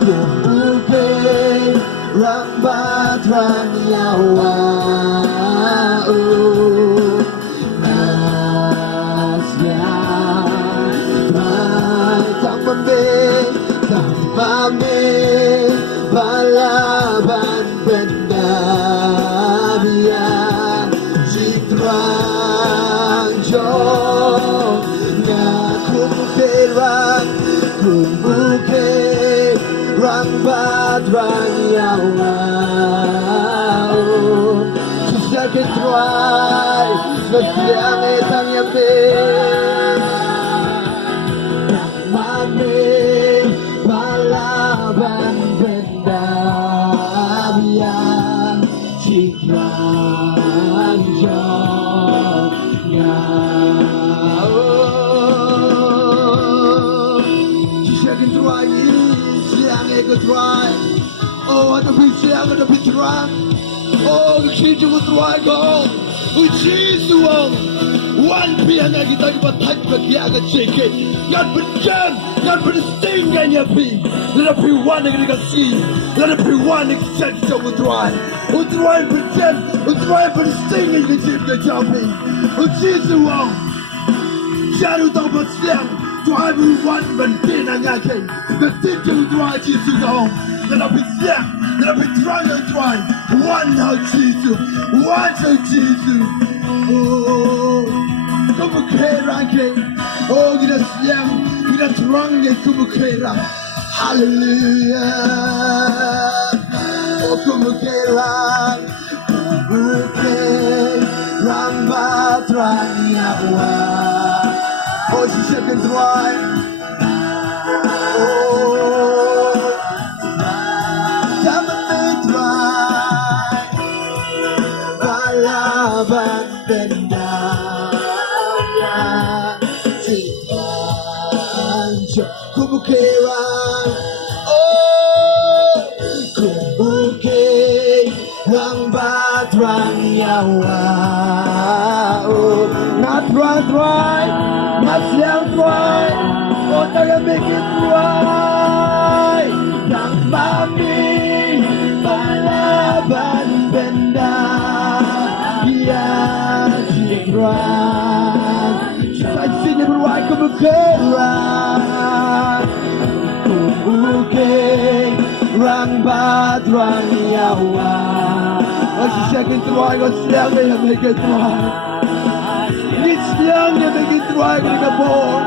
kumbuke Rambatran Yawa Nasya Mai Tamame Balaban Bendabia Jitrang Jo Kumbuke Rambatran Yawa Susah ketruai Sesiang etang yape Mame Balaban Bendabia Jitrang Jo Try. Oh, at the beach, I'm gonna be try. Oh, the kids will try go. We cheese the world. 1 p.m. I get about touch but the other chicken. Not but jam, not but the sting and your pee. Let it be one that can see. Let it be one that can will try. We'll try for jam, we'll try for the sting and you can see the jumping. We'll cheese the world. Shadow double slam. Drive one but then I got it. The thing to drive is to go. Then I'll be there, then I'll be trying to drive. One now Jesus, one now Jesus. Oh, come on, Kera. Oh, get a slam, get a drunk, come on, Kera. Hallelujah. Oh, come on, Kera. Rambatran Yawa. Oh, she said it's right. Oh, come and make right. Balaban Bendaya, Jitrang Kumukera. Oh, Kumbuke Rambatran Yawa. Oh, not right. Not young boy, oh, taga make it right. Yang mami, Balaban Bendabia Jitrang. Saya sini berwai kebukeran. Kumbuke Rambatran Yawa. Oh, si second try, oh, siang na yung make it right. It's young to make it right with the ball.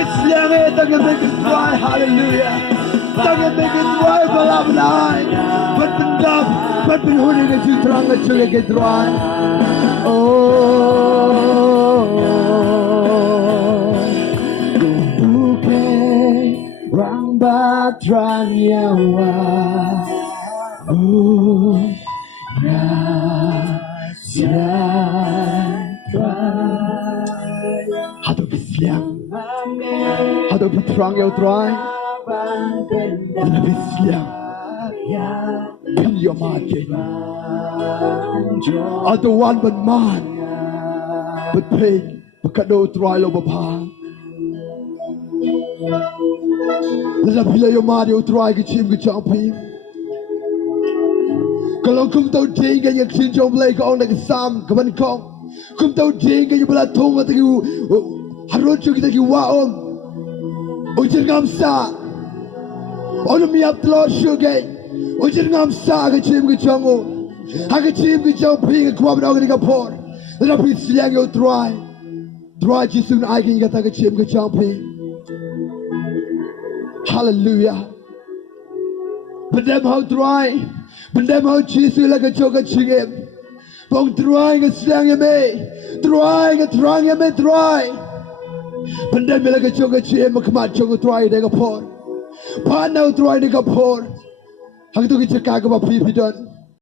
It's young to make it right, hallelujah. To make it right, Balabnai. But been dumb, but been holding it too strong to make it right. Oh, Kumbuke Rambatran Yawa. Oh, Hado bisliang, hado bitrang yau try, hado bisliang, pin your market. Hado one but man, but pain, but kado try lo bapa. Lala pila yo mari yo try kichim kichang pin. Kalau kum tahu tinggal yang sinjong belai kau nak sam kapan kau. Kum tahu tinggal yang belah thong atau you harus juga kita waom. Ujar ngamsa, orang miap telur sugai. Ujar ngamsa kecim kecanggu, kecim kecang ping kuat berada di kapur. Tapi siang you try jisun agen kata kecim kecang ping. Hallelujah. Bendam how try. Bendam how jisu laga coba cingem. Bong try ke siang ya me, try ke terang ya me try. Bendam laga coba cingem kemat coba try dega por. Panau try dega por. Hang tu kita kagak apa pipidon.